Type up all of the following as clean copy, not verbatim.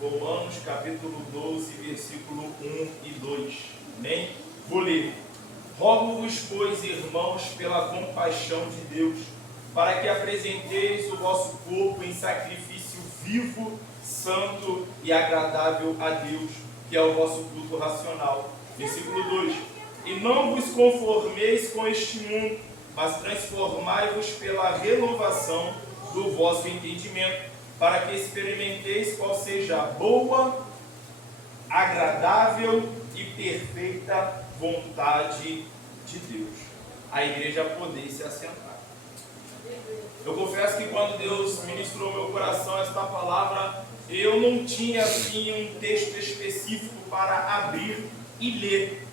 Romanos capítulo 12, versículo 1 e 2. Amém? Vou ler. Rogo-vos, pois, irmãos, pela compaixão de Deus, para que apresenteis o vosso corpo em sacrifício vivo, santo e agradável a Deus, que é o vosso culto racional. Versículo 2. E não vos conformeis com este mundo, mas transformai-vos pela renovação do vosso entendimento, para que experimenteis qual seja a boa, agradável e perfeita vontade de Deus. A igreja poder se assentar. Eu confesso que quando Deus ministrou meu coração esta palavra, eu não tinha assim um texto específico para abrir e ler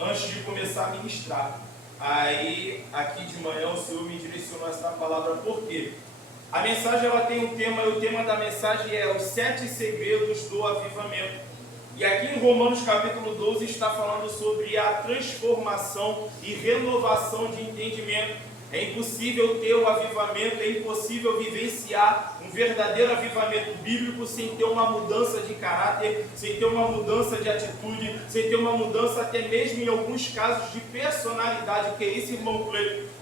antes de começar a ministrar. Aí, aqui de manhã, o Senhor me direcionou esta palavra. Por quê? A mensagem ela tem um tema, e o tema da mensagem é os 7 segredos do avivamento. E aqui em Romanos capítulo 12 está falando sobre a transformação e renovação de entendimento. É impossível ter o avivamento, é impossível vivenciar um verdadeiro avivamento bíblico sem ter uma mudança de caráter, sem ter uma mudança de atitude, sem ter uma mudança até mesmo em alguns casos de personalidade. Que é isso, irmão Cleiton?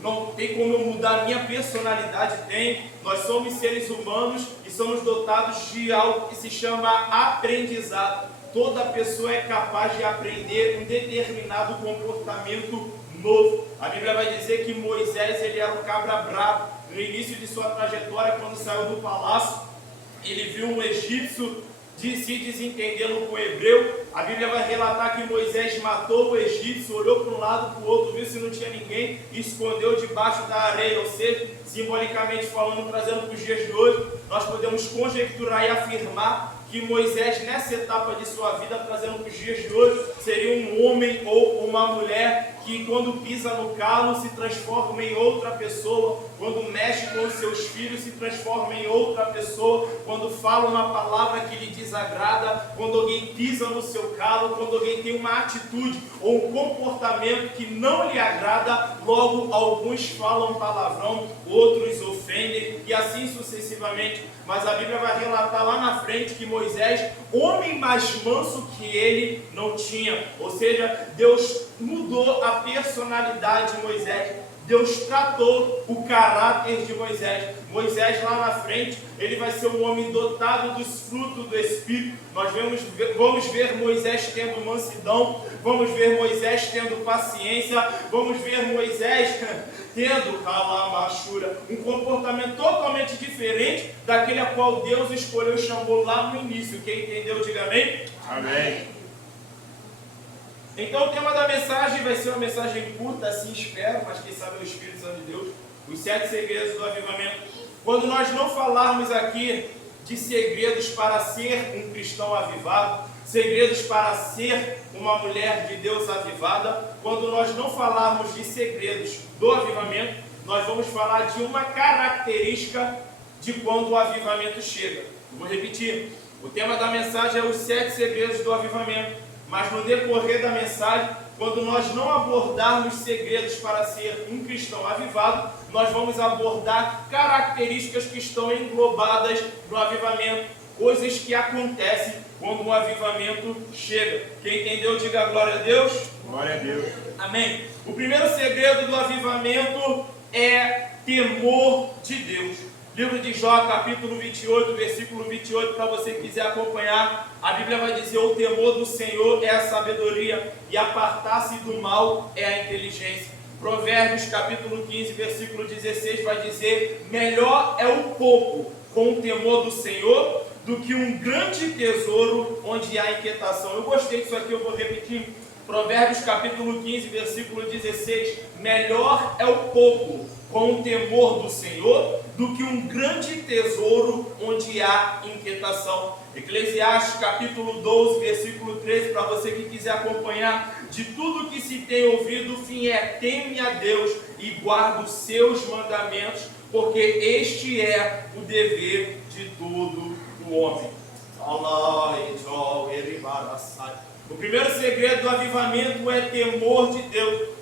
Não tem como eu mudar a minha personalidade? Tem. Nós somos seres humanos e somos dotados de algo que se chama aprendizado. Toda pessoa é capaz de aprender um determinado comportamento novo. A Bíblia vai dizer que Moisés ele era um cabra bravo. No início de sua trajetória, quando saiu do palácio, ele viu um egípcio se desentendendo com o hebreu. A Bíblia vai relatar que Moisés matou o egípcio, olhou para um lado, para o outro, viu se não tinha ninguém e escondeu debaixo da areia. Ou seja, simbolicamente falando, trazendo para os dias de hoje, nós podemos conjecturar e afirmar que Moisés, nessa etapa de sua vida, trazendo para os dias de hoje, seria um homem ou uma mulher que, quando pisa no calo, se transforma em outra pessoa, quando mexe com os seus filhos, se transforma em outra pessoa, quando fala uma palavra que lhe desagrada, quando alguém pisa no seu calo, quando alguém tem uma atitude ou um comportamento que não lhe agrada, logo alguns falam palavrão, outros ofendem e assim sucessivamente. Mas a Bíblia vai relatar lá na frente que Moisés, homem mais manso que ele, não tinha. Ou seja, Deus mudou a personalidade de Moisés. Deus tratou o caráter de Moisés. Moisés lá na frente, ele vai ser um homem dotado dos frutos do Espírito. Nós vamos ver Moisés tendo mansidão, vamos ver Moisés tendo paciência, vamos ver Moisés tendo calamachura, um comportamento totalmente diferente daquele a qual Deus escolheu e chamou lá no início. Quem entendeu, diga amém. Amém. Então o tema da mensagem vai ser uma mensagem curta, assim espero, mas quem sabe é o Espírito Santo de Deus. Os 7 segredos do avivamento. Quando nós não falarmos aqui de segredos para ser um cristão avivado, segredos para ser uma mulher de Deus avivada, quando nós não falarmos de segredos do avivamento, nós vamos falar de uma característica de quando o avivamento chega. Eu vou repetir. O tema da mensagem é os 7 segredos do avivamento. Mas no decorrer da mensagem, quando nós não abordarmos segredos para ser um cristão avivado, nós vamos abordar características que estão englobadas no avivamento, coisas que acontecem quando um avivamento chega. Quem entendeu, diga glória a Deus. Glória a Deus. Amém. O primeiro segredo do avivamento é temor de Deus. Livro de Jó, capítulo 28, versículo 28, para você que quiser acompanhar, a Bíblia vai dizer: o temor do Senhor é a sabedoria, e apartar-se do mal é a inteligência. Provérbios, capítulo 15, versículo 16, vai dizer: melhor é o pouco com o temor do Senhor do que um grande tesouro onde há inquietação. Eu gostei disso aqui, eu vou repetir. Provérbios, capítulo 15, versículo 16, melhor é o pouco com o temor do Senhor do que um grande tesouro onde há inquietação. Eclesiastes capítulo 12, versículo 13, para você que quiser acompanhar: de tudo que se tem ouvido, o fim é: teme a Deus e guarda os seus mandamentos, porque este é o dever de todo o homem. O primeiro segredo do avivamento é temor de Deus.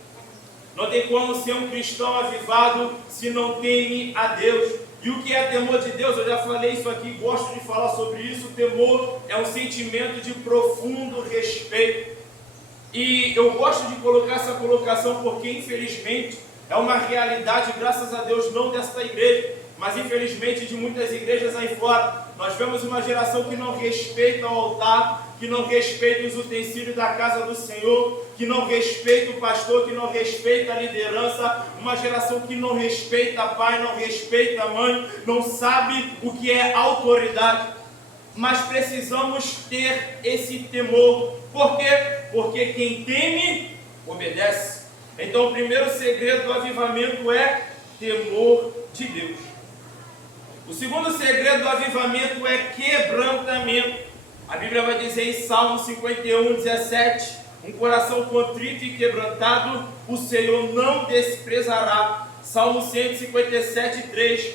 Não tem como ser um cristão avivado se não teme a Deus. E o que é temor de Deus? Eu já falei isso aqui, gosto de falar sobre isso. O temor é um sentimento de profundo respeito. E eu gosto de colocar essa colocação porque, infelizmente, é uma realidade, graças a Deus, não desta igreja, mas infelizmente de muitas igrejas aí fora. Nós vemos uma geração que não respeita o altar, que não respeita os utensílios da casa do Senhor, que não respeita o pastor, que não respeita a liderança, uma geração que não respeita pai, não respeita mãe, não sabe o que é autoridade. Mas precisamos ter esse temor. Por quê? Porque quem teme, obedece. Então o primeiro segredo do avivamento é temor de Deus. O segundo segredo do avivamento é quebrantamento. A Bíblia vai dizer em Salmo 51, 17: um coração contrito e quebrantado, o Senhor não desprezará. Salmo 157, 3: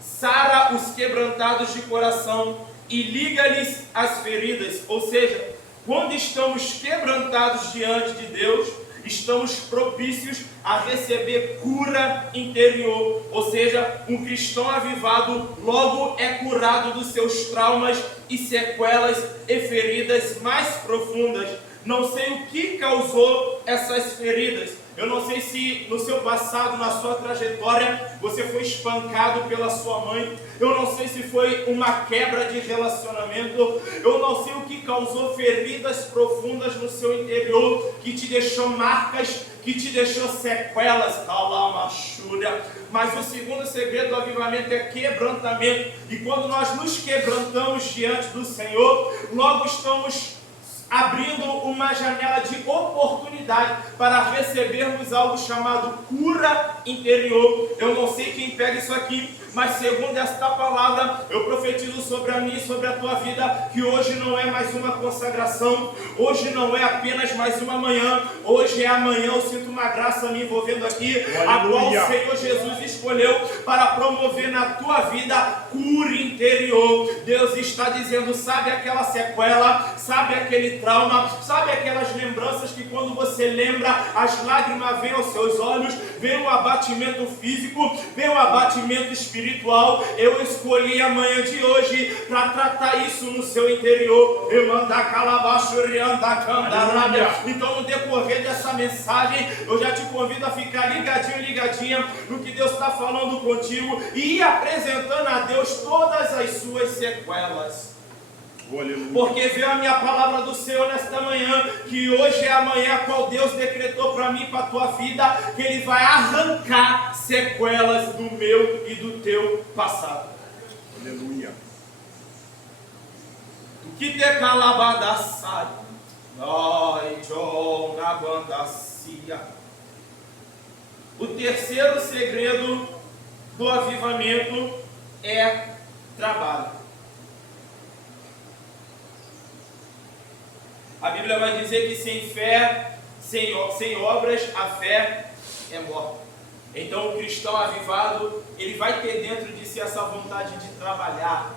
sara os quebrantados de coração e liga-lhes as feridas. Ou seja, quando estamos quebrantados diante de Deus, estamos propícios a receber cura interior. Ou seja, um cristão avivado logo é curado dos seus traumas e sequelas e feridas mais profundas. Não sei o que causou essas feridas. Eu não sei se no seu passado, na sua trajetória, você foi espancado pela sua mãe. Eu não sei se foi uma quebra de relacionamento. Eu não sei o que causou feridas profundas no seu interior, que te deixou marcas, que te deixou sequelas. Mas o segundo segredo do avivamento é quebrantamento. E quando nós nos quebrantamos diante do Senhor, logo estamos abrindo uma janela de oportunidade para recebermos algo chamado cura interior. Eu não sei quem pega isso aqui, mas segundo esta palavra, eu profetizo sobre a minha e sobre a tua vida, que hoje não é mais uma consagração, hoje não é apenas mais uma manhã, hoje é amanhã. Eu sinto uma graça me envolvendo aqui, a qual o Senhor Jesus escolheu para promover na tua vida cura interior. Deus está dizendo: sabe aquela sequela, sabe aquele trauma, sabe aquelas lembranças que quando você lembra, as lágrimas vêm aos seus olhos, vem o abatimento físico, vem o abatimento espiritual. Eu escolhi a manhã de hoje para tratar isso no seu interior. Então, no decorrer dessa mensagem, eu já te convido a ficar ligadinho, ligadinha no que Deus está falando contigo e ir apresentando a Deus todas as suas sequelas. Porque veio a minha palavra do Senhor nesta manhã, que hoje é a manhã a qual Deus decretou para mim e para a tua vida, que Ele vai arrancar sequelas do meu e do teu passado. Aleluia. O que te calabadaçai, nós jogabandacia. O terceiro segredo do avivamento é trabalho. A Bíblia vai dizer que sem fé, sem obras, a fé é morta. Então o cristão avivado, ele vai ter dentro de si essa vontade de trabalhar.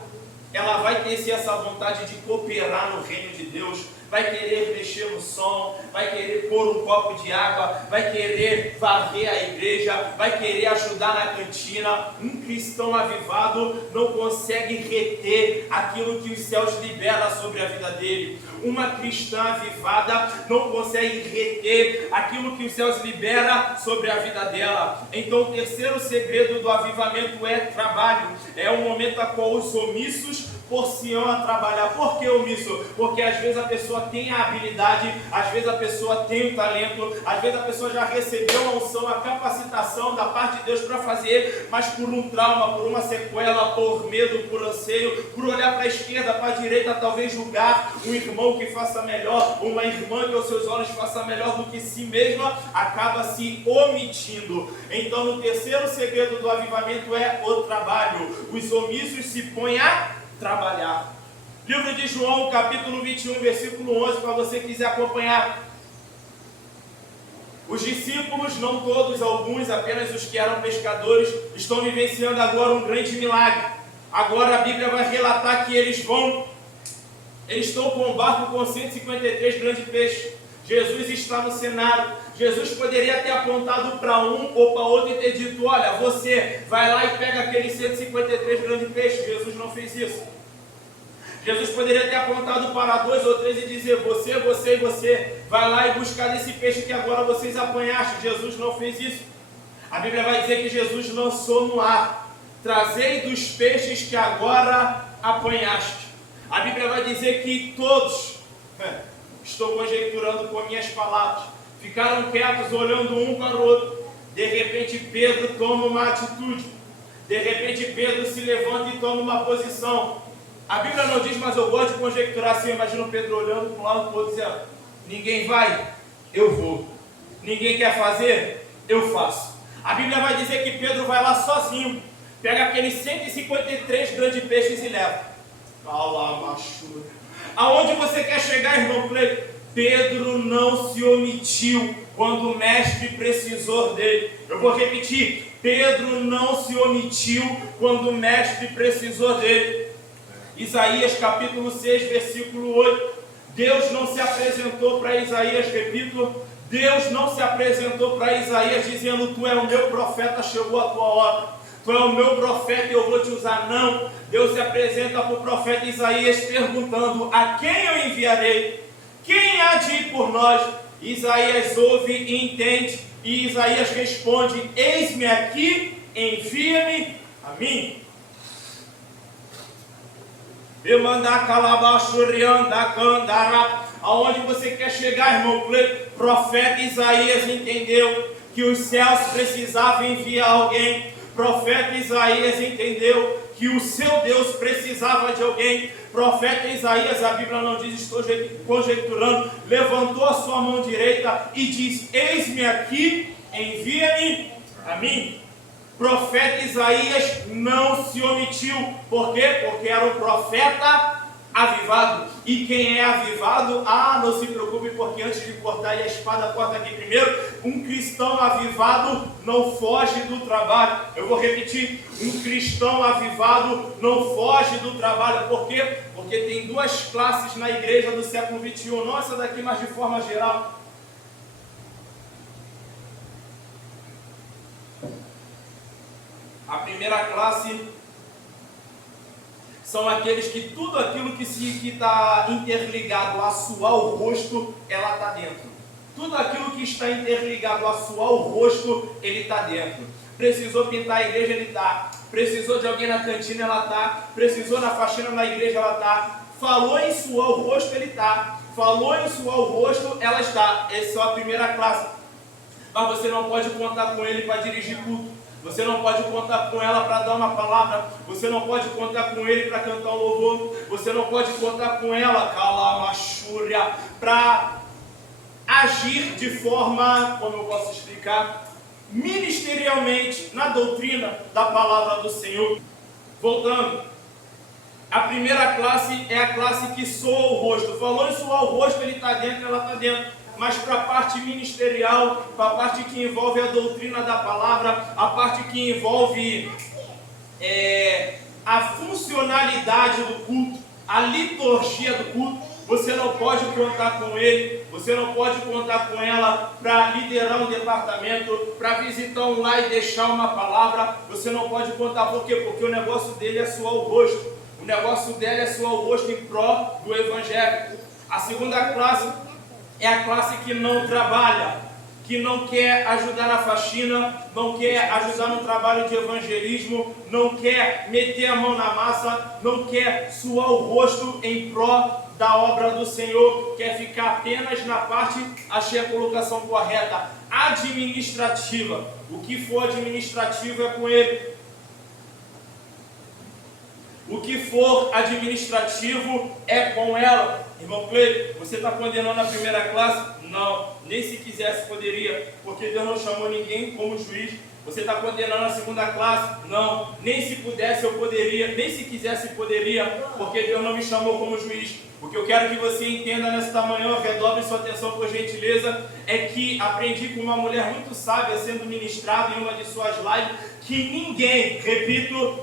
Ela vai ter sim essa vontade de cooperar no reino de Deus. Vai querer mexer no som, vai querer pôr um copo de água, vai querer varrer a igreja, vai querer ajudar na cantina. Um cristão avivado não consegue reter aquilo que os céus liberam sobre a vida dele. Uma cristã avivada não consegue reter aquilo que os céus liberam sobre a vida dela. Então o terceiro segredo do avivamento é trabalho. É um momento a qual os omissos por-se-ão a trabalhar. Por que omisso? Porque às vezes a pessoa tem a habilidade, às vezes a pessoa tem o talento, às vezes a pessoa já recebeu a unção, a capacitação da parte de Deus para fazer, mas por um trauma, por uma sequela, por medo, por anseio, por olhar para a esquerda, para a direita, talvez julgar um irmão que faça melhor, uma irmã que aos seus olhos faça melhor do que si mesma, acaba se omitindo. Então no terceiro segredo do avivamento é o trabalho. Os omissos se põem a trabalhar. Livro de João, capítulo 21, versículo 11, para você quiser acompanhar. Os discípulos, não todos, alguns, apenas os que eram pescadores, estão vivenciando agora um grande milagre. Agora a Bíblia vai relatar que eles estão com um barco com 153 grandes peixes. Jesus está no cenário, Jesus poderia ter apontado para um ou para outro e ter dito: olha, você vai lá e pega aqueles 153 grandes peixes. Jesus não fez isso. Jesus poderia ter apontado para 2 ou 3 e dizer: você e você, vai lá e buscar desse peixe que agora vocês apanhaste. Jesus não fez isso. A Bíblia vai dizer que Jesus lançou no ar: trazei dos peixes que agora apanhaste. A Bíblia vai dizer que todos, estou conjecturando com minhas palavras, ficaram quietos olhando um para o outro. De repente Pedro toma uma atitude. De repente Pedro se levanta e toma uma posição. A Bíblia não diz, mas eu gosto de conjecturar assim. Imagina o Pedro olhando para um lado e para o outro dizendo: ninguém vai, eu vou. Ninguém quer fazer, eu faço. A Bíblia vai dizer que Pedro vai lá sozinho, pega aqueles 153 grandes peixes e leva. Aonde você quer chegar, irmão Cleiton? Pedro não se omitiu quando o mestre precisou dele. Eu vou repetir: Pedro não se omitiu quando o mestre precisou dele. Isaías capítulo 6, versículo 8. Deus não se apresentou para Isaías, repito, Deus não se apresentou para Isaías dizendo: tu é o meu profeta, chegou a tua hora. Tu é o meu profeta e eu vou te usar. Não. Deus se apresenta para o profeta Isaías perguntando: a quem eu enviarei? Quem há de ir por nós? Isaías ouve e entende. E Isaías responde: eis-me aqui, envia-me a mim. Aonde você quer chegar, irmão Cleiton? Profeta Isaías entendeu que os céus precisavam enviar alguém. Profeta Isaías entendeu que o seu Deus precisava de alguém. Profeta Isaías, a Bíblia não diz, estou conjecturando, levantou a sua mão direita e diz: eis-me aqui, envia-me a mim. Profeta Isaías não se omitiu. Por quê? Porque era um profeta avivado. E quem é avivado, não se preocupe, porque antes de cortar a espada, corta aqui primeiro. Um cristão avivado não foge do trabalho. Eu vou repetir: um cristão avivado não foge do trabalho. Por quê? Porque tem duas classes na igreja do século 21. Não essa daqui, mas de forma geral. A primeira classe são aqueles que tudo aquilo que está interligado a suar o rosto, ela está dentro. Tudo aquilo que está interligado a suar o rosto, ele está dentro. Precisou pintar a igreja, ele está. Precisou de alguém na cantina, ela está. Precisou na faxina na igreja, ela está. Falou em suar o rosto, ele está. Falou em suar o rosto, ela está. Essa é a primeira classe. Mas você não pode contar com ele para dirigir culto. Você não pode contar com ela para dar uma palavra. Você não pode contar com ele para cantar um louvor. Você não pode contar com ela, calamachúria, para agir de forma, como eu posso explicar, ministerialmente na doutrina da palavra do Senhor. Voltando, a primeira classe é a classe que soa o rosto. Falou em soar o rosto, ele está dentro, ela está dentro. Mas para a parte ministerial, para a parte que envolve a doutrina da palavra, a parte que envolve a funcionalidade do culto, a liturgia do culto, você não pode contar com ele, você não pode contar com ela para liderar um departamento, para visitar um lar e deixar uma palavra. Você não pode contar. Por quê? Porque o negócio dele é suar o rosto. O negócio dele é suar o rosto em pró do evangelho. A segunda classe é a classe que não trabalha, que não quer ajudar na faxina, não quer ajudar no trabalho de evangelismo, não quer meter a mão na massa, não quer suar o rosto em pró da obra do Senhor, quer ficar apenas na parte, achei a colocação correta, administrativa. O que for administrativo é com ele. O que for administrativo é com ela. Irmão Cleiton, você está condenando a primeira classe? Não, nem se quisesse poderia, porque Deus não chamou ninguém como juiz. Você está condenando a segunda classe? Não, nem se pudesse eu poderia, nem se quisesse poderia, porque Deus não me chamou como juiz. O que eu quero que você entenda nesta manhã, redobre sua atenção por gentileza, é que aprendi com uma mulher muito sábia sendo ministrada em uma de suas lives, que ninguém, repito,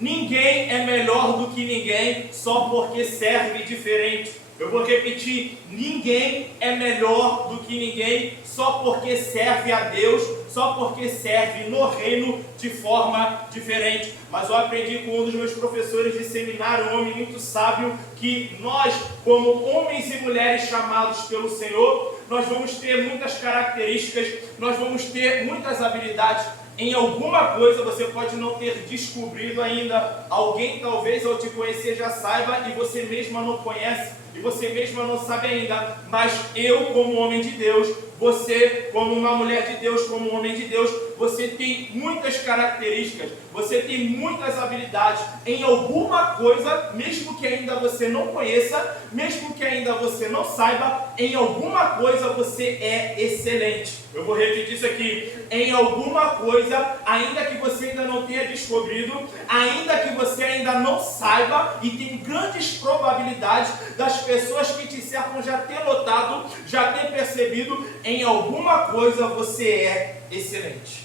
ninguém é melhor do que ninguém só porque serve diferente. Eu vou repetir, ninguém é melhor do que ninguém só porque serve a Deus, só porque serve no reino de forma diferente. Mas eu aprendi com um dos meus professores de seminário, um homem muito sábio, que nós, como homens e mulheres chamados pelo Senhor, nós vamos ter muitas características, nós vamos ter muitas habilidades. Em alguma coisa você pode não ter descobrido ainda, alguém talvez ao te conhecer já saiba e você mesma não conhece, e você mesma não sabe ainda, mas eu como homem de Deus, você como uma mulher de Deus, como um homem de Deus, você tem muitas características, você tem muitas habilidades em alguma coisa, mesmo que ainda você não conheça, mesmo que ainda você não saiba, em alguma coisa você é excelente. Eu vou repetir isso aqui, em alguma coisa, ainda que você ainda não tenha descobrido, ainda que você ainda não saiba, e tem grandes probabilidades das pessoas que te cercam já ter notado, já ter percebido, em alguma coisa você é excelente.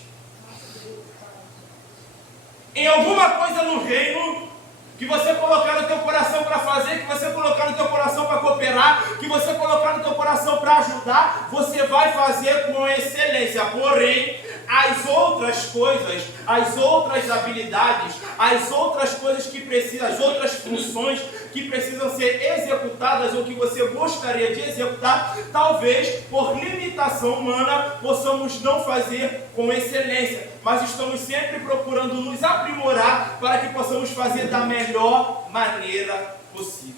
Em alguma coisa no reino, que você colocar no teu coração para fazer, que você colocar no teu coração para cooperar, que você colocar no teu coração para ajudar, você vai fazer com excelência. Porém, as outras coisas, as outras habilidades, as outras coisas que precisam, as outras funções que precisam ser executadas ou que você gostaria de executar, talvez por limitação humana possamos não fazer com excelência, mas estamos sempre procurando nos aprimorar para que possamos fazer da melhor maneira possível.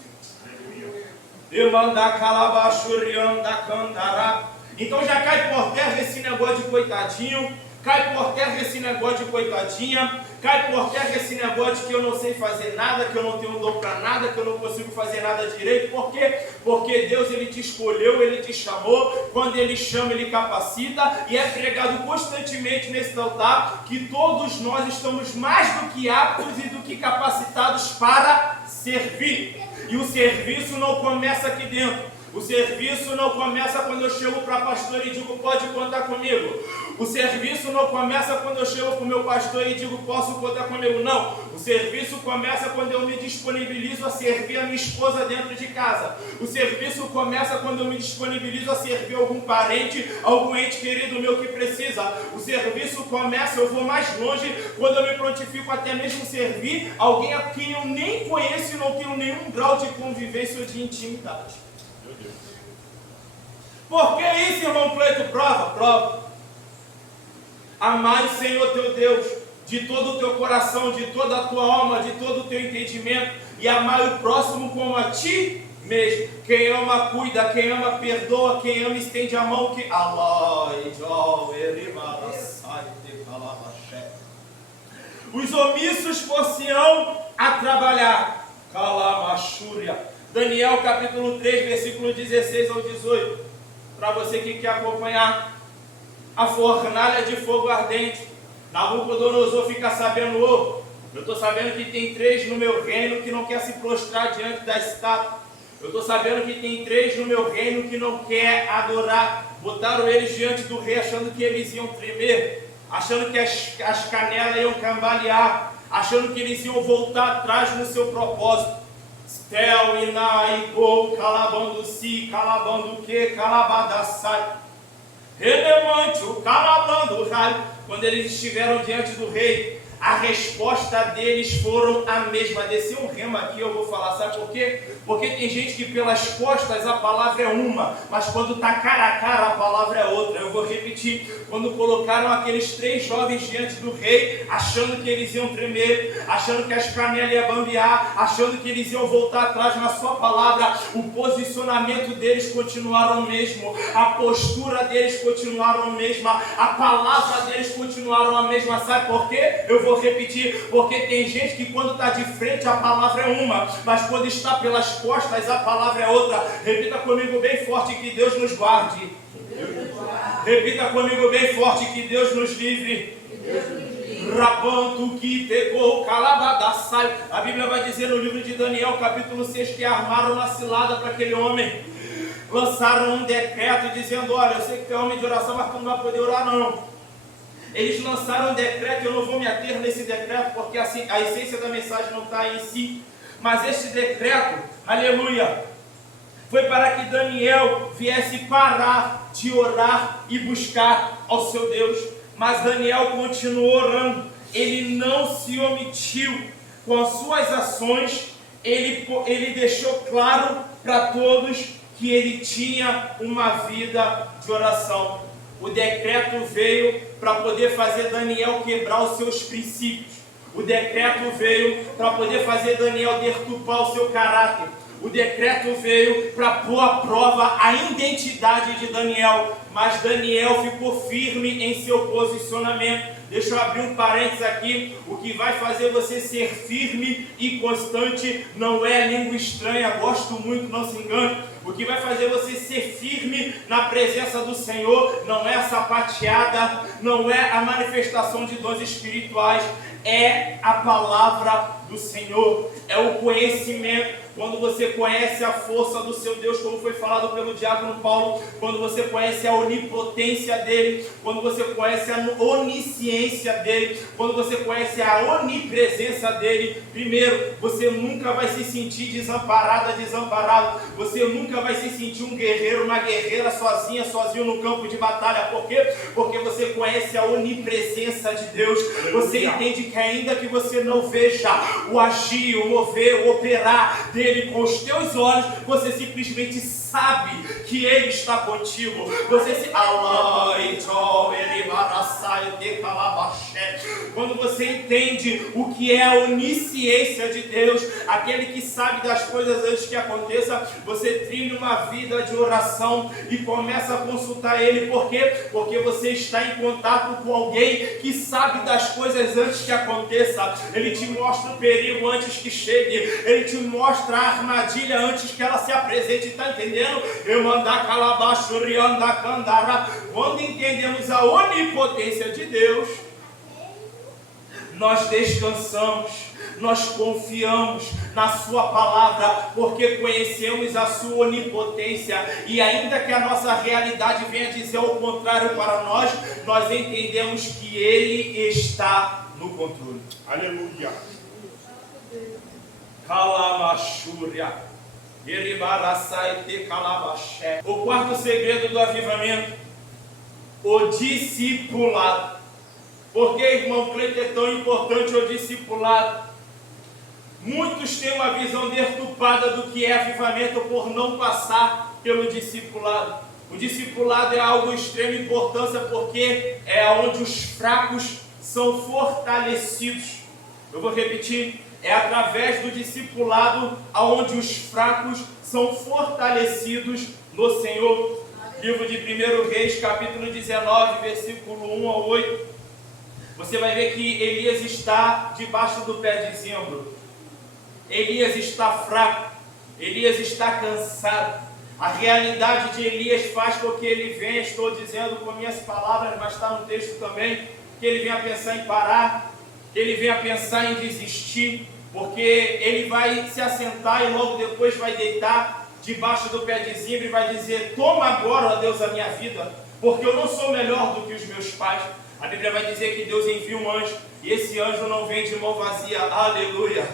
Então já cai por terra esse negócio de coitadinho, cai por terra esse negócio de coitadinha, cai por terra esse negócio de que eu não sei fazer nada, que eu não tenho dom para nada, que eu não consigo fazer nada direito. Por quê? Porque Deus, Ele te escolheu, Ele te chamou, quando Ele chama, Ele capacita, e é pregado constantemente nesse altar que todos nós estamos mais do que aptos e do que capacitados para servir. E o serviço não começa aqui dentro. O serviço não começa quando eu chego para pastor e digo, pode contar comigo. O serviço não começa quando eu chego para o meu pastor e digo, posso contar comigo. Não. O serviço começa quando eu me disponibilizo a servir a minha esposa dentro de casa. O serviço começa quando eu me disponibilizo a servir algum parente, algum ente querido meu que precisa. O serviço começa, eu vou mais longe, quando eu me prontifico até mesmo servir alguém a quem eu nem conheço e não tenho nenhum grau de convivência ou de intimidade. Por que isso, irmão Cleito? Prova. Amai o Senhor teu Deus de todo o teu coração, de toda a tua alma, de todo o teu entendimento, e amai o próximo como a ti mesmo. Quem ama cuida, quem ama perdoa, quem ama estende a mão. Os omissos por-se-ão a trabalhar. Calamachúria. Daniel capítulo 3, versículo 16 ao 18. Para você que quer acompanhar. A fornalha de fogo ardente. Nabucodonosor fica sabendo, eu estou sabendo que tem 3 no meu reino que não quer se prostrar diante da estátua. Eu estou sabendo que tem 3 no meu reino que não quer adorar. Botaram eles diante do rei achando que eles iam tremer, achando que as canelas iam cambalear, achando que eles iam voltar atrás no seu propósito. Stel, Inai, Go, calabando si, calabando que, calabadassai. Redemante, o calabando raio. Quando eles estiveram diante do rei, a resposta deles foram a mesma. Desceu um rema aqui, eu vou falar, sabe por quê? Porque tem gente que pelas costas a palavra é uma, mas quando está cara a cara a palavra é outra. Eu vou repetir, quando colocaram aqueles 3 jovens diante do rei, achando que eles iam tremer, achando que as canelas iam bambear, achando que eles iam voltar atrás na sua palavra, o posicionamento deles continuaram o mesmo, a postura deles continuaram a mesma, a palavra deles continuaram a mesma. Sabe por quê? Eu vou repetir, porque tem gente que quando está de frente a palavra é uma, mas quando está pelas costas a palavra é outra. Repita comigo bem forte, que Deus nos guarde. Repita comigo bem forte, que Deus nos livre. Rabanto que pegou calabadassai. A Bíblia vai dizer no livro de Daniel, capítulo 6, que armaram uma cilada para aquele homem. Lançaram um decreto dizendo, olha, eu sei que tu é homem de oração, mas tu não vai poder orar não. Eles lançaram um decreto, eu não vou me ater nesse decreto, porque assim, a essência da mensagem não está em si. Mas este decreto, aleluia, foi para que Daniel viesse parar de orar e buscar ao seu Deus. Mas Daniel continuou orando, ele não se omitiu com as suas ações, ele deixou claro para todos que ele tinha uma vida de oração. O decreto veio para poder fazer Daniel quebrar os seus princípios. O decreto veio para poder fazer Daniel deturpar o seu caráter. O decreto veio para pôr à prova a identidade de Daniel. Mas Daniel ficou firme em seu posicionamento. Deixa eu abrir um parênteses aqui. O que vai fazer você ser firme e constante não é língua estranha. Gosto muito, não se engane. O que vai fazer você ser firme na presença do Senhor não é a sapateada, não é a manifestação de dons espirituais, é a palavra do Senhor, é o conhecimento. Quando você conhece a força do seu Deus, como foi falado pelo diácono Paulo, quando você conhece a onipotência dele, quando você conhece a onisciência dele, quando você conhece a onipresença dele, primeiro, você nunca vai se sentir desamparado, você nunca vai se sentir um guerreiro, uma guerreira sozinho no campo de batalha. Por quê? Porque você conhece a onipresença de Deus. Você entende que ainda que você não veja o agir, o mover, o operar dele com os teus olhos, você simplesmente sabe que ele está contigo. Quando você entende o que é a onisciência de Deus, aquele que sabe das coisas antes que aconteça, você trilha uma vida de oração e começa a consultar ele. Por quê? Porque você está em contato com alguém que sabe das coisas antes que aconteça. Ele te mostra o perigo antes que chegue, ele te mostra a armadilha antes que ela se apresente. Está entendendo? Quando entendemos a onipotência de Deus, nós descansamos, nós confiamos na sua palavra, porque conhecemos a sua onipotência, e ainda que a nossa realidade venha dizer o contrário para nós, nós entendemos que ele está no controle. Aleluia. Calamachúria. O quarto segredo do avivamento: o discipulado. Por que, irmão Cleiton, é tão importante o discipulado? Muitos têm uma visão deturpada do que é avivamento por não passar pelo discipulado. O discipulado é algo de extrema importância, porque é onde os fracos são fortalecidos. Eu vou repetir. É através do discipulado aonde os fracos são fortalecidos no Senhor. Livro de 1 Reis, capítulo 19, versículo 1 ao 8. Você vai ver que Elias está debaixo do pé de zimbro. Elias está fraco. Elias está cansado. A realidade de Elias faz com que ele venha, estou dizendo com minhas palavras, mas está no texto também, que ele venha pensar em parar, que ele venha pensar em desistir, porque ele vai se assentar e logo depois vai deitar debaixo do pé de zimbro e vai dizer: toma agora, ó Deus, a minha vida, porque eu não sou melhor do que os meus pais. A Bíblia vai dizer que Deus envia um anjo, e esse anjo não vem de mão vazia. Aleluia!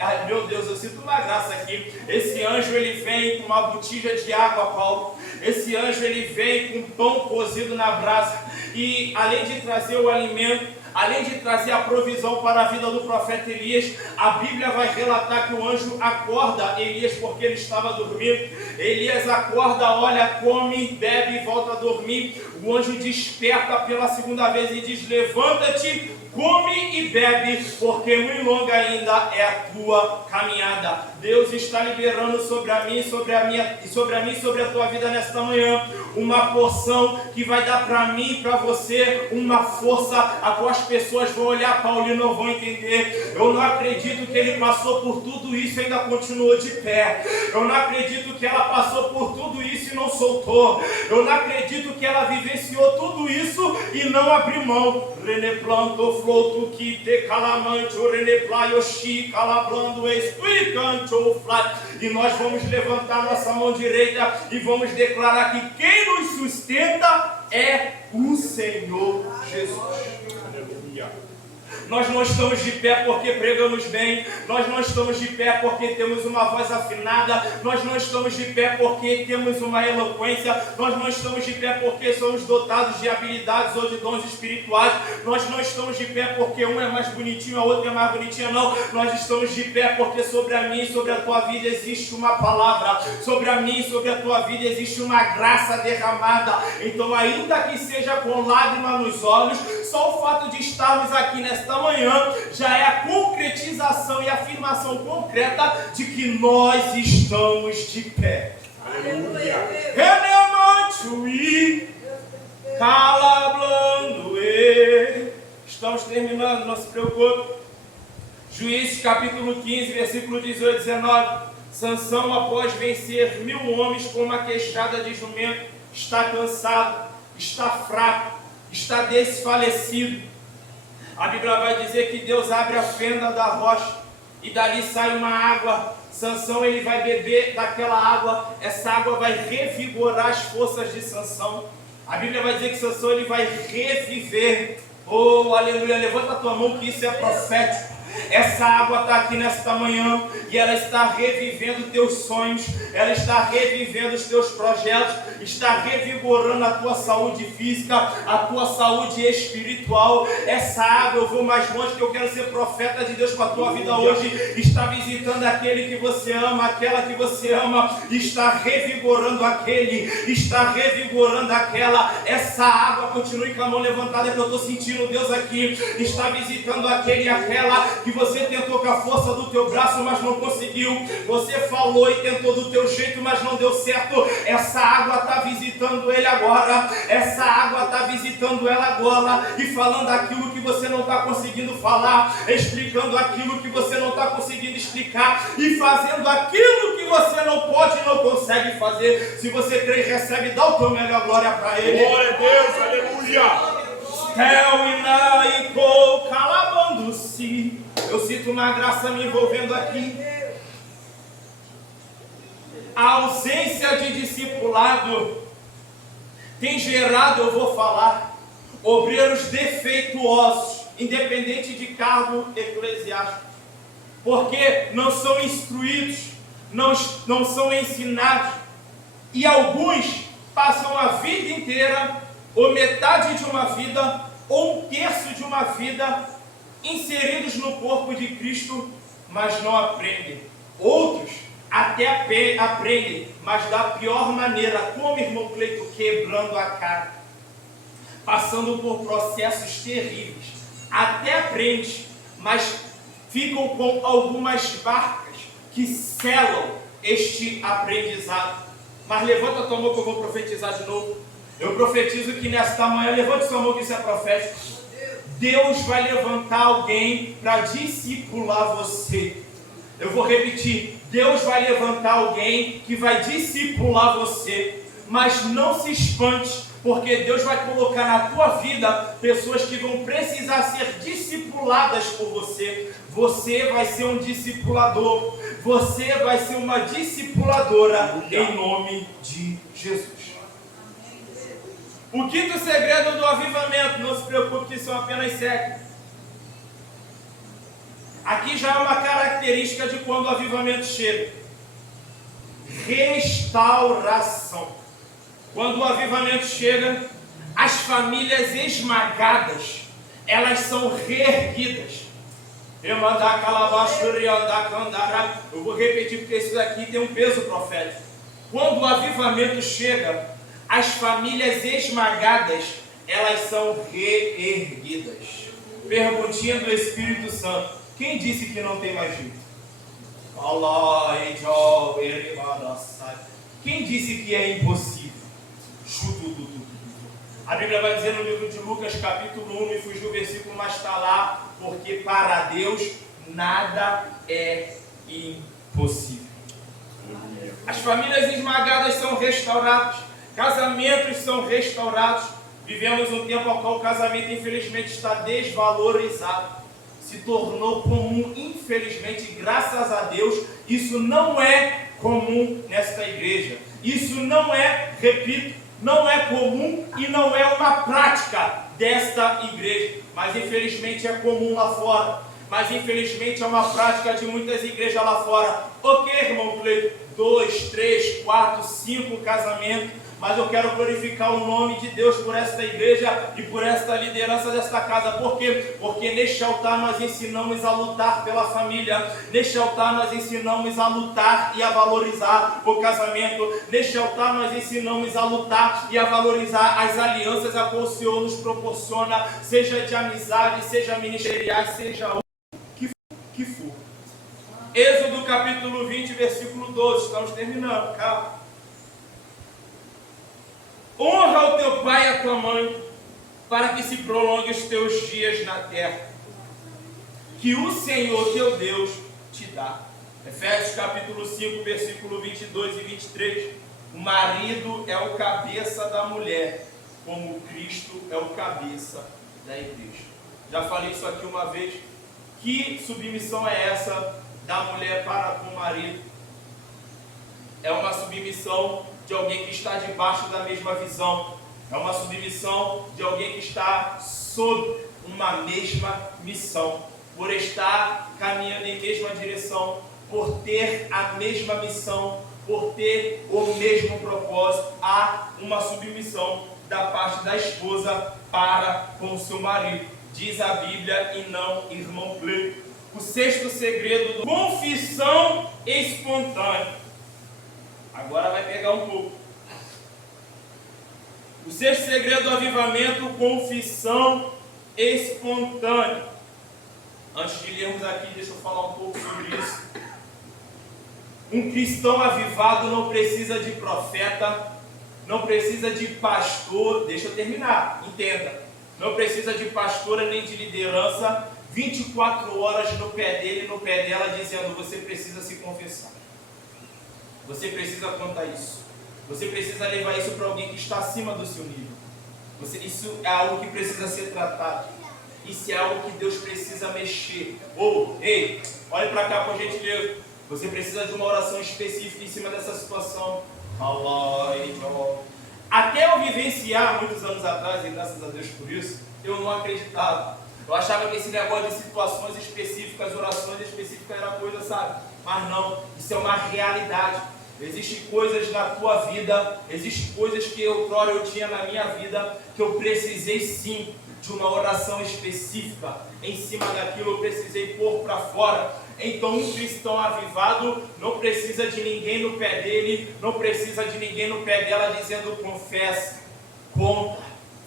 Ai, meu Deus, eu sinto uma graça aqui. Esse anjo, ele vem com uma botija de água, Paulo. Esse anjo, ele vem com pão cozido na brasa, e além de trazer o alimento, além de trazer a provisão para a vida do profeta Elias, a Bíblia vai relatar que o anjo acorda Elias porque ele estava dormindo. Elias acorda, olha, come, bebe e volta a dormir. O anjo desperta pela segunda vez e diz: levanta-te, come e bebe, porque muito longa ainda é a tua caminhada. Deus está liberando sobre a mim, sobre a tua vida nesta manhã, uma porção que vai dar para mim e para você uma força a qual as pessoas vão olhar Paulo e não vão entender. Eu não acredito que ele passou por tudo isso e ainda continuou de pé. Eu não acredito que ela passou por tudo isso e não soltou. Eu não acredito que ela vivenciou tudo isso e não abriu mão. Reneplanto floto que te calamante, o reneplaioshi calabrando explicante o flat. E nós vamos levantar nossa mão direita e vamos declarar que quem nos sustenta é o Senhor Jesus. Nós não estamos de pé porque pregamos bem. Nós não estamos de pé porque temos uma voz afinada. Nós não estamos de pé porque temos uma eloquência. Nós não estamos de pé porque somos dotados de habilidades ou de dons espirituais. Nós não estamos de pé porque um é mais bonitinho, a outra é mais bonitinha, não. Nós estamos de pé porque sobre a minha e sobre a tua vida existe uma palavra. Sobre a minha e sobre a tua vida existe uma graça derramada. Então, ainda que seja com lágrima nos olhos, só o fato de estarmos aqui nesta manhã já é a concretização e afirmação concreta de que nós estamos de pé. Aleluia. Estamos terminando, não se preocupe. Juízes capítulo 15, versículo 18 e 19. Sansão, após vencer 1000 homens com uma queixada de jumento, está cansado, está fraco, está desfalecido. A Bíblia vai dizer que Deus abre a fenda da rocha e dali sai uma água. Sansão, ele vai beber daquela água. Essa água vai revigorar as forças de Sansão. A Bíblia vai dizer que Sansão, ele vai reviver. Oh, aleluia, levanta a tua mão que isso é profético. Essa água está aqui nesta manhã e ela está revivendo teus sonhos, ela está revivendo os teus projetos, está revigorando a tua saúde física, a tua saúde espiritual. Essa água, eu vou mais longe que eu quero ser profeta de Deus para a tua vida hoje, está visitando aquele que você ama, aquela que você ama, está revigorando aquele, está revigorando aquela. Essa água, continue com a mão levantada que eu estou sentindo Deus aqui, está visitando aquele e aquela que você tentou com a força do teu braço, mas não conseguiu. Você falou e tentou do teu jeito, mas não deu certo. Essa água está visitando ele agora. Essa água está visitando ela agora e falando aquilo que você não está conseguindo falar, explicando aquilo que você não está conseguindo explicar e fazendo aquilo que você não pode e não consegue fazer. Se você crê e recebe, dá o teu melhor glória para ele. Glória a Deus, aleluia. Eu sinto uma graça me envolvendo aqui. A ausência de discipulado tem gerado, eu vou falar, obreiros defeituosos, independente de cargo eclesiástico, porque não são instruídos, não são ensinados, e alguns passam a vida inteira, ou metade de uma vida, ou 1/3 de uma vida, inseridos no corpo de Cristo, mas não aprendem. Outros até aprendem, mas da pior maneira, como irmão Cleito, quebrando a cara, passando por processos terríveis. Até aprende, mas ficam com algumas marcas que selam este aprendizado. Mas levanta a tua mão que eu vou profetizar de novo. Eu profetizo que nesta manhã, levante sua mão que isso é profético. Deus vai levantar alguém para discipular você. Eu vou repetir. Deus vai levantar alguém que vai discipular você. Mas não se espante, porque Deus vai colocar na tua vida pessoas que vão precisar ser discipuladas por você. Você vai ser um discipulador. Você vai ser uma discipuladora em nome de Jesus. O quinto segredo do avivamento, não se preocupe que são apenas 7. Aqui já é uma característica de quando o avivamento chega. Restauração. Quando o avivamento chega, as famílias esmagadas, elas são reerguidas. Eu vou repetir porque isso daqui tem um peso profético. Quando o avivamento chega, as famílias esmagadas, elas são reerguidas. Perguntinha do Espírito Santo: quem disse que não tem mais jeito? Quem disse que é impossível? A Bíblia vai dizer no livro de Lucas, capítulo 1, me fugiu o versículo, mas está lá: porque para Deus nada é impossível. As famílias esmagadas são restauradas. Casamentos são restaurados. Vivemos um tempo ao qual o casamento, infelizmente, está desvalorizado. Se tornou comum, infelizmente, graças a Deus. Isso não é comum nesta igreja. Isso não é, repito, não é comum e não é uma prática desta igreja. Mas infelizmente é comum lá fora. Mas infelizmente é uma prática de muitas igrejas lá fora. Ok, irmão Cleiton, 2, 3, 4, 5 casamentos. Mas eu quero glorificar o nome de Deus por esta igreja e por esta liderança desta casa. Por quê? Porque neste altar nós ensinamos a lutar pela família. Neste altar nós ensinamos a lutar e a valorizar o casamento. Neste altar nós ensinamos a lutar e a valorizar as alianças a qual o Senhor nos proporciona, seja de amizade, seja ministeriais, seja o que for. Êxodo capítulo 20, versículo 12. Estamos terminando, calma. Honra o teu pai e a tua mãe, para que se prolongue os teus dias na terra, que o Senhor teu Deus te dá. Efésios capítulo 5, versículo 22 e 23. O marido é o cabeça da mulher, como Cristo é o cabeça da igreja. Já falei isso aqui uma vez. Que submissão é essa da mulher para com o marido? É uma submissão de alguém que está debaixo da mesma visão. É uma submissão de alguém que está sob uma mesma missão. Por estar caminhando em mesma direção, por ter a mesma missão, por ter o mesmo propósito, há uma submissão da parte da esposa para com o seu marido. Diz a Bíblia e não irmão Cleiton. O sexto segredo do confissão espontânea. Agora vai pegar um pouco. O sexto segredo do avivamento, confissão espontânea. Antes de lermos aqui, deixa eu falar um pouco sobre isso. Um cristão avivado não precisa de profeta, não precisa de pastor. Deixa eu terminar, entenda. Não precisa de pastora nem de liderança 24 horas no pé dele e no pé dela, dizendo: você precisa se confessar. Você precisa contar isso. Você precisa levar isso para alguém que está acima do seu nível. Isso é algo que precisa ser tratado. Isso é algo que Deus precisa mexer. Ei, olhe para cá, por gentileza. Você precisa de uma oração específica em cima dessa situação. Até eu vivenciar muitos anos atrás, e graças a Deus por isso, eu não acreditava. Eu achava que esse negócio de situações específicas, orações específicas era coisa, sabe? Mas não, isso é uma realidade. Existem coisas na tua vida, existem coisas que outrora eu tinha na minha vida, que eu precisei sim de uma oração específica. Em cima daquilo eu precisei pôr para fora. Então um cristão avivado não precisa de ninguém no pé dele, não precisa de ninguém no pé dela dizendo: confessa, conta,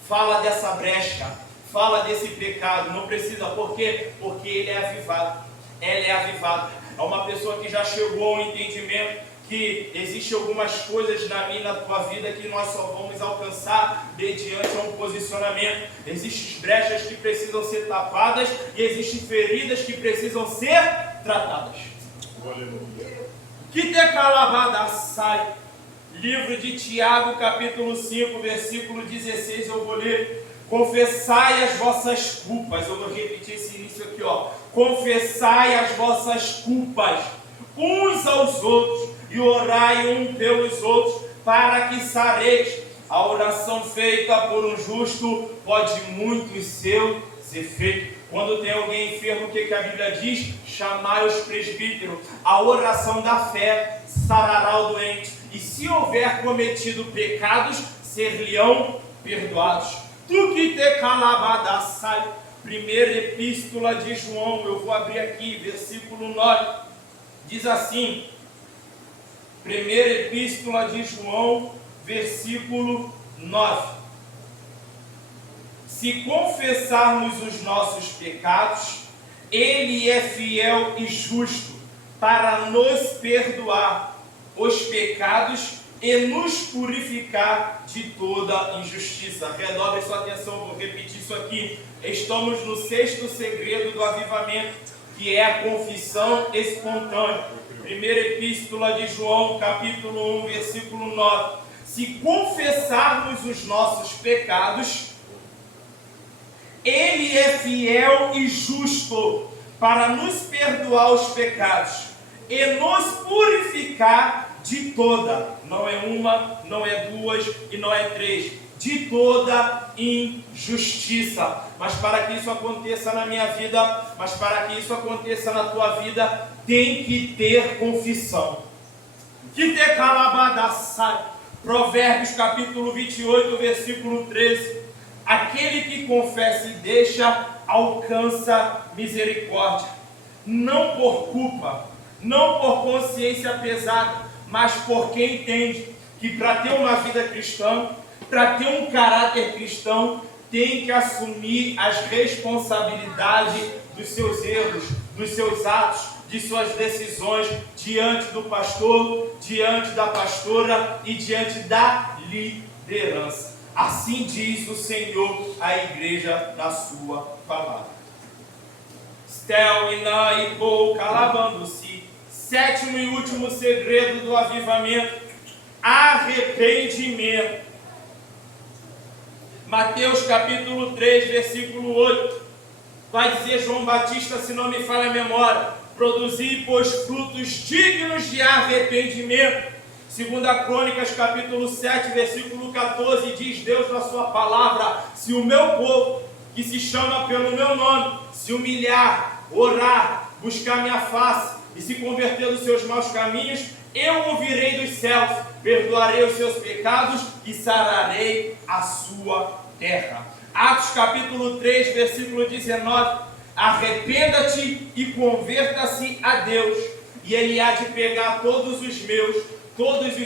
fala dessa brecha, fala desse pecado. Não precisa, por quê? Porque ele é avivado, ela é avivada. É uma pessoa que já chegou ao entendimento que existem algumas coisas na minha e na tua vida que nós só vamos alcançar mediante um posicionamento. Existem brechas que precisam ser tapadas e existem feridas que precisam ser tratadas. Que decalabada sai. Livro de Tiago, capítulo 5, versículo 16, eu vou ler. Confessai as vossas culpas. Eu vou repetir esse início aqui, ó. Confessai as vossas culpas uns aos outros e orai um pelos outros, para que sareis. A oração feita por um justo pode muito em seus efeitos. Quando tem alguém enfermo, o que a Bíblia diz? Chamai os presbíteros. A oração da fé sarará o doente. E se houver cometido pecados, ser-lhe-ão perdoados. Tu que te calabadassai. Primeira epístola de João, eu vou abrir aqui, versículo 9. Diz assim: Primeira epístola de João, versículo 9. Se confessarmos os nossos pecados, Ele é fiel e justo para nos perdoar os pecados e nos purificar de toda injustiça. Redobre sua atenção, vou repetir isso aqui. Estamos no sexto segredo do avivamento, que é a confissão espontânea. Primeira epístola de João, capítulo 1, versículo 9. Se confessarmos os nossos pecados, Ele é fiel e justo para nos perdoar os pecados e nos purificar de toda, não é uma, não é duas e não é três, de toda injustiça. Mas para que isso aconteça na minha vida, mas para que isso aconteça na tua vida, tem que ter confissão. Que te calabadaçai. Provérbios capítulo 28, versículo 13. Aquele que confessa e deixa, alcança misericórdia. Não por culpa, não por consciência pesada, mas por quem entende que para ter uma vida cristã, para ter um caráter cristão, tem que assumir as responsabilidades dos seus erros, dos seus atos, de suas decisões diante do pastor, diante da pastora e diante da liderança. Assim diz o Senhor à igreja da sua palavra. Stel e Pou calabando-se. Sétimo e último segredo do avivamento: arrependimento. Mateus capítulo 3, versículo 8. Vai dizer João Batista, se não me falha a memória: produzi, pois, frutos dignos de arrependimento. Segunda Crônicas, capítulo 7, versículo 14, diz Deus na sua palavra: se o meu povo, que se chama pelo meu nome, se humilhar, orar, buscar minha face e se converter dos seus maus caminhos, eu ouvirei dos céus, perdoarei os seus pecados e sararei a sua terra. Atos capítulo 3, versículo 19: arrependa-te e converta-se a Deus, e Ele há de pegar todos os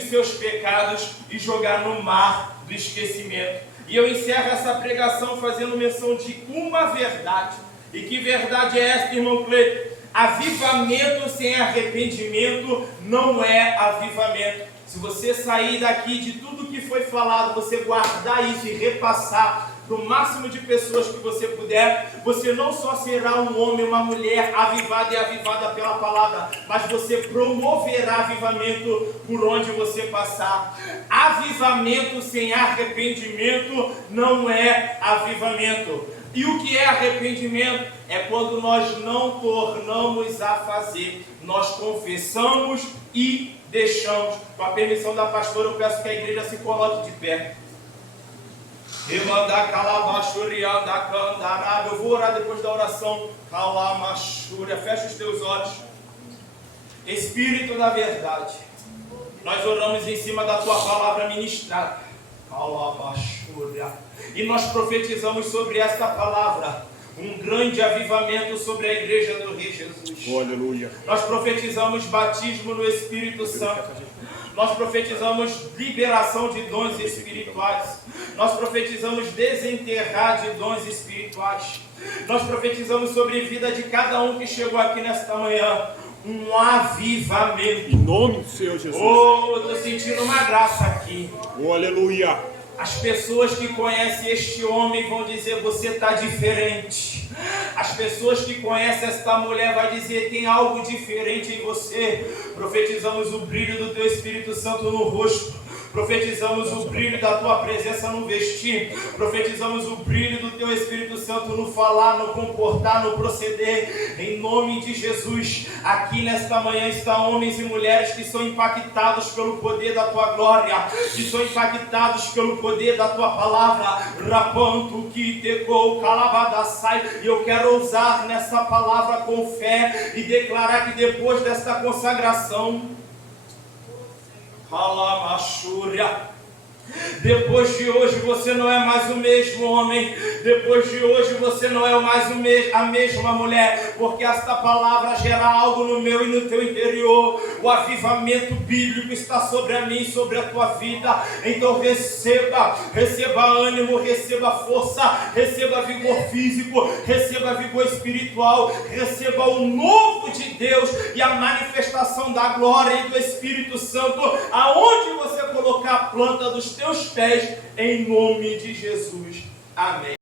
seus pecados e jogar no mar do esquecimento. E eu encerro essa pregação fazendo menção de uma verdade. E que verdade é essa, irmão Cleiton? Avivamento sem arrependimento não é avivamento. Se você sair daqui de tudo que foi falado, você guardar isso e repassar para o máximo de pessoas que você puder, você não só será um homem, uma mulher avivada e avivada pela palavra, mas você promoverá avivamento por onde você passar. Avivamento sem arrependimento não é avivamento. E o que é arrependimento? É quando nós não tornamos a fazer, nós confessamos e deixamos. Com a permissão da pastora, eu peço que a igreja se coloque de pé. Eu vou orar depois da oração. Fecha os teus olhos. Espírito da verdade, nós oramos em cima da tua palavra ministrada. E nós profetizamos sobre esta palavra um grande avivamento sobre a igreja do Rei Jesus. Oh, aleluia. Nós profetizamos batismo no Espírito Santo. Nós profetizamos liberação de dons espirituais. Nós profetizamos desenterrar de dons espirituais. Nós profetizamos sobre a vida de cada um que chegou aqui nesta manhã um avivamento. Em nome do Senhor Jesus. Oh, eu estou sentindo uma graça aqui. Oh, aleluia. As pessoas que conhecem este homem vão dizer: você está diferente. As pessoas que conhecem esta mulher vão dizer: tem algo diferente em você. Profetizamos o brilho do teu Espírito Santo no rosto. Profetizamos o brilho da tua presença no vestir. Profetizamos o brilho do teu Espírito Santo no falar, no comportar, no proceder. Em nome de Jesus, aqui nesta manhã estão homens e mulheres que são impactados pelo poder da tua glória, que são impactados pelo poder da tua palavra. Rapanto que tecou calabadaçai. E eu quero ousar nessa palavra com fé e declarar que depois desta consagração, depois de hoje você não é mais o mesmo homem. Depois de hoje você não é mais a mesma mulher, porque esta palavra gera algo no meu e no teu interior. O avivamento bíblico está sobre a mim, sobre a tua vida. Então receba ânimo, receba força, receba vigor físico, receba vigor espiritual, receba o novo de Deus e a manifestação da glória e do Espírito Santo aonde você colocar a planta dos teus pés, em nome de Jesus. Amém.